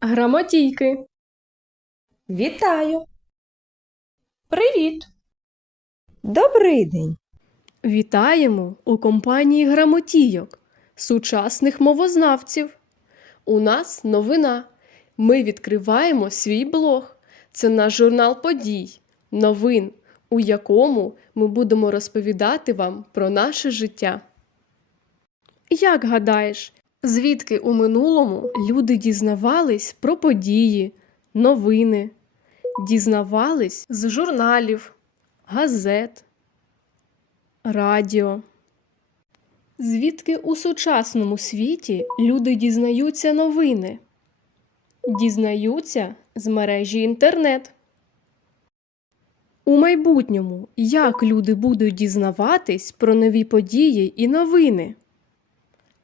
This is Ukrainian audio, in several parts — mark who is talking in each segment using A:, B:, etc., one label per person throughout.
A: Грамотійки.
B: Вітаю!
A: Привіт!
B: Добрий день!
A: Вітаємо у компанії грамотійок, сучасних мовознавців. У нас новина. Ми відкриваємо свій блог. Це наш журнал подій, новин, у якому ми будемо розповідати вам про наше життя. Як гадаєш, звідки у минулому люди дізнавались про події, новини, дізнавались з журналів, газет, радіо? Звідки у сучасному світі люди дізнаються новини? Дізнаються з мережі інтернет. У майбутньому як люди будуть дізнаватись про нові події і новини?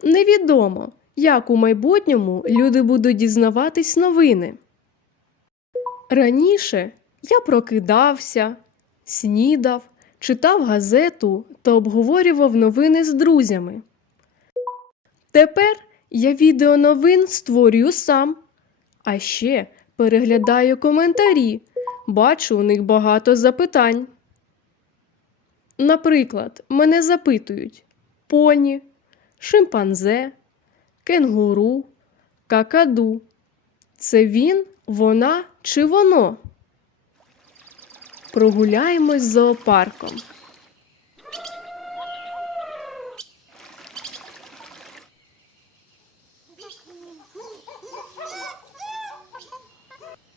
A: Невідомо, як у майбутньому люди будуть дізнаватись новини. Раніше я прокидався, снідав, читав газету та обговорював новини з друзями. Тепер я відео новин створюю сам, а ще переглядаю коментарі, бачу у них багато запитань. Наприклад, мене запитують поні, шимпанзе, кенгуру, какаду. Це він, вона чи воно? Прогуляємось зоопарком.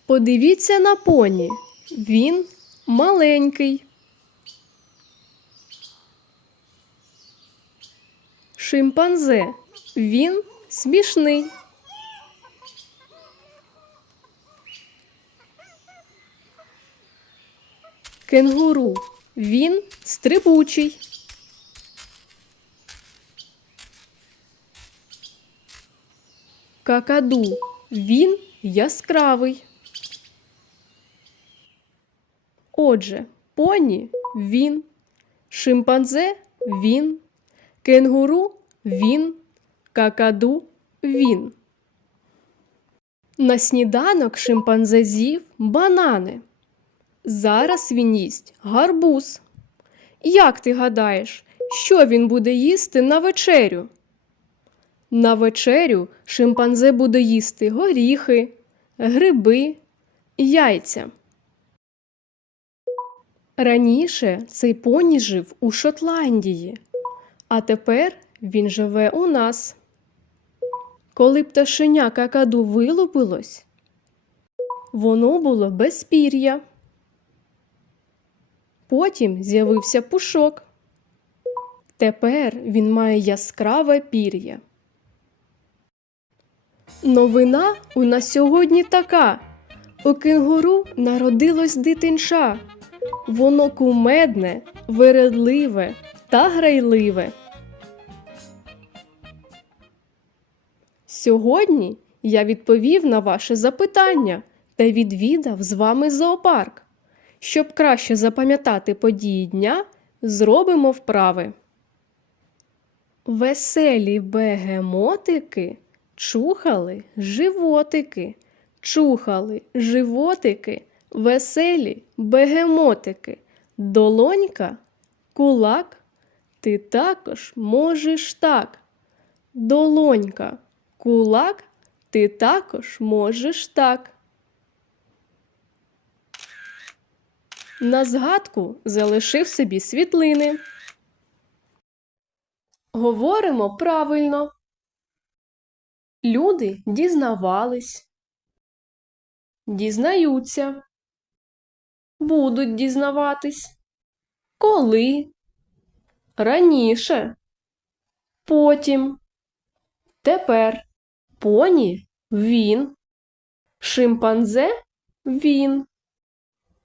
A: Подивіться на поні. Він маленький. Шимпанзе. Він смішний. Кенгуру. Він стрибучий. Какаду. Він яскравий. Отже, поні він, шимпанзе він, кенгуру він, какаду він. На сніданок шимпанзе з'їв банани. Зараз він їсть гарбуз. Як ти гадаєш, що він буде їсти на вечерю? На вечерю шимпанзе буде їсти горіхи, гриби, яйця. Раніше цей поні жив у Шотландії, а тепер він живе у нас. Коли пташеня какаду вилупилось, воно було без пір'я. Потім з'явився пушок. Тепер він має яскраве пір'я. Новина у нас сьогодні така. У кенгуру народилось дитинча. Воно кумедне, вередливе та грайливе. Сьогодні я відповів на ваше запитання та відвідав з вами зоопарк. Щоб краще запам'ятати події дня, зробимо вправи. Веселі бегемотики чухали животики, чухали животики, веселі бегемотики, долонька, кулак, ти також можеш так. Долонька, кулак, ти також можеш так. На згадку залишив собі світлини. Говоримо правильно. Люди дізнавались, дізнаються, будуть дізнаватись. Коли? Раніше. Потім. Тепер. Поні він. Шимпанзе він.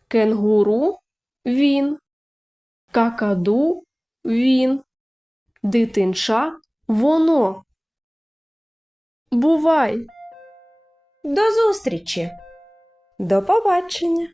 A: Кенгуру він. Какаду він. Дитинча воно. Бувай!
B: До зустрічі! До побачення!